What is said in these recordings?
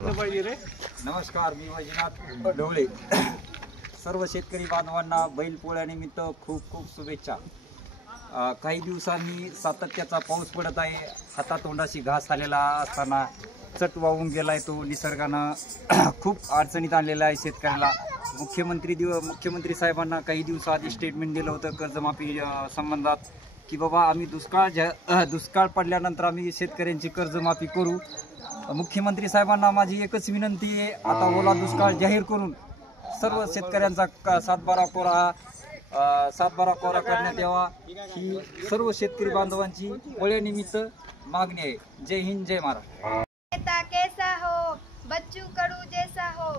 नमस्कार, मी वैजनाथ ढवळे. सर्व शेतकरी बांधवांना बैलपोळ्यानिमित्त खूप खूप शुभेच्छा. काही दिवसांनी सातत्याचा पाऊस पडत आहे. हातातोंडाशी घास आलेला असताना चट वाहून गेलाय तो निसर्गानं. खूप अडचणीत आणलेला आहे शेतकऱ्याला. मुख्यमंत्री साहेबांना काही दिवसाआधी स्टेटमेंट दिलं होतं कर्जमाफी संबंधात की बाबा आम्ही दुष्काळ पडल्यानंतर आम्ही शेतकऱ्यांची कर्जमाफी करू. मुख्यमंत्री साहेबांना माझी एकच विनंती आहे, आता ओला दुष्काळ जाहीर करून सर्व शेतकऱ्यांचा सातबारा कोरा करण्यात यावा ही सर्व शेतकरी बांधवांची पोळ्यानिमित्त मागणी आहे. जय हिंद, जय महाराष्ट्र. कैसा हो बच्चू कडू जैसा हो.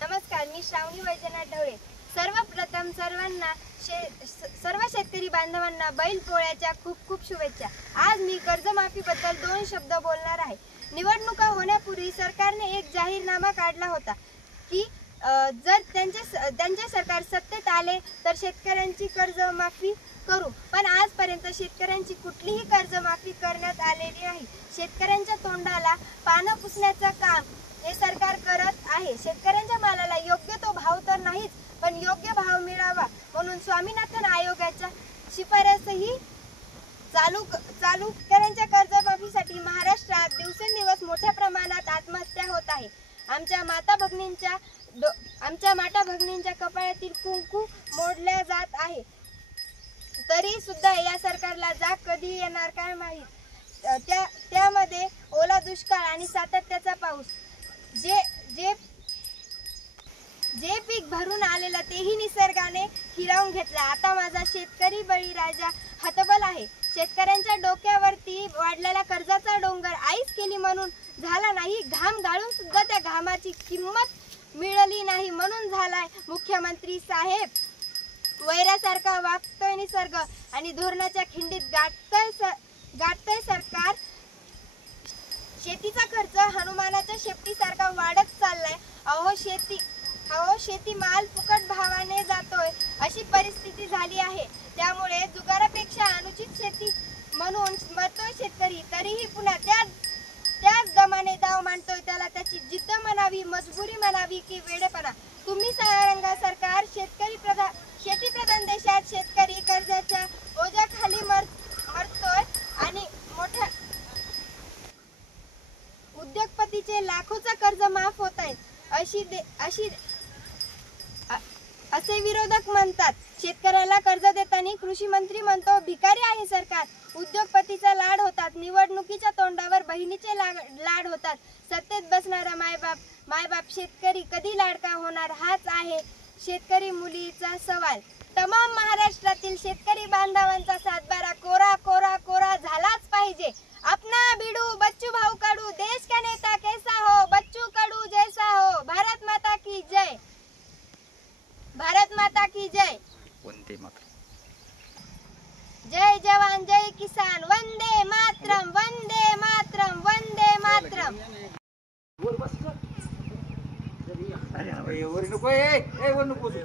नमस्कार, मी श्रावणी वैजनाथ ढवळे. सर्वप्रथम सर्व शेतकरी बांधवांना बैलपोळ्याच्या खूप खूप शुभेच्छा. आज मी कर्जमाफी बद्दल 2 शब्द बोलणार आहे. निवडणुका होण्यापूर्वी सरकारने एक जाहीरनामा काढला होता की जर त्यांचे सरकार सत्तेत आले तर शेतकऱ्यांची कर्जमाफी करू. पण आजपर्यंत शेतकऱ्यांची कुठलीही कर्जमाफी करण्यात आलेली नाही. शेतकऱ्यांच्या तोंडाला पानं पुसण्याचं काम हे सरकार करत आहे. शेतकऱ्यांच्या मालाला योग्य तो भाव तर नाहीच, पण योग्य भाव मिळावा म्हणून स्वामीनाथन आयोगाच्या शिफारसही चालू शेतकऱ्यांच्या कर्जमाफीसाठी महाराष्ट्रात दिवसेंदिवस मोठ्या प्रमाणात आत्महत्या होत आहे. आमच्या माता भगिनींच्या कपाळातील कुंकू मोडल्या जात आहे. तरी सुद्धा या सरकारला जाग कधी येणार काय माहीत. त्यामध्ये ओला दुष्काळ आणि सातत्याचा पाऊस, जे पीक भरून आलेलं तेही निसर्गाने हिरावून घेतलं. आता माझा शेतकरी बळीराजा हतबल आहे. शेतकऱ्यांच्या डोक्यावरती वाढलेला कर्जाचा डोंगर आईस केली म्हणून झाला नाही. घाम गाळून सुद्धा त्या घामाची किंमत मिळाली नाही म्हणून झालाय मुख्यमंत्री साहेब वैरासारखा वागतोय निसर्ग आणि धोरणाच्या खिंडीत गाठतय सरकार. शेतीचा खर्च हनुमानाच्या शेपटीसारखा वाढत चाललाय. अहो शेती माल फुकट भावाने जातोय अशी परिस्थिती झाली आहे. त्यामुळे जुगारापेक्षा अनुचित शेती म्हणून मरतोय शेतकरी. तरीही पुन्हा त्याच दमाने दाव मांडतोय. त्याला त्याची जिद्द म्हणावी, मजबुरी म्हणावी की वेडेपणा. तुम्ही सांगा सरकार, शेती प्रधान देशात शेतकरी कर्जाच्या ओझ्याखाली मरतोय आणि मोठ्या उद्योगपतीचे लाखोचा कर्ज माफ होत आहेत असे विरोधक म्हणतात. शेतकऱ्याला कर्ज देताना कृषी मंत्री म्हणतो भिकारी आहे सरकार. उद्योगपतीचा लाड होतात, निवडणुकीच्या तोंडावर बहिणीचे लाड होतात. सत्तेत बसणारा मायबाप शेतकरी कधी लाडका होणार हाच आहे शेतकरी मुलीचा सवाल. तमाम महाराष्ट्रातील शेतकरी बांधवांचा सातबारा कोरा कोरा कोरा झालाच पाहिजे. अपना बिडू बच्चू भाऊ कडू, देश का नेता कैसा हो बच्चू कडू जैसा हो. भारत माता की जय. भारत माता की जय. वंदे मातरम. जय जवान जय किसान. वंदे मातरम वंदे मातरम वंदे मातरम. अरे वर नको.